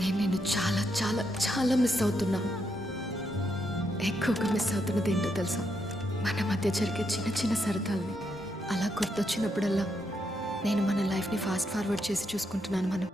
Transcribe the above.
నేను నిన్ను చాలా చాలా చాలా మిస్ అవుతున్నా. ఎక్కువగా మిస్ అవుతున్నది ఏంటో తెలుసా? మన మధ్య జరిగే చిన్న చిన్న సరదాల్ని. అలా గుర్తొచ్చినప్పుడల్లా నేను మన లైఫ్ని ఫాస్ట్ ఫార్వర్డ్ చేసి చూసుకుంటున్నాను మనం.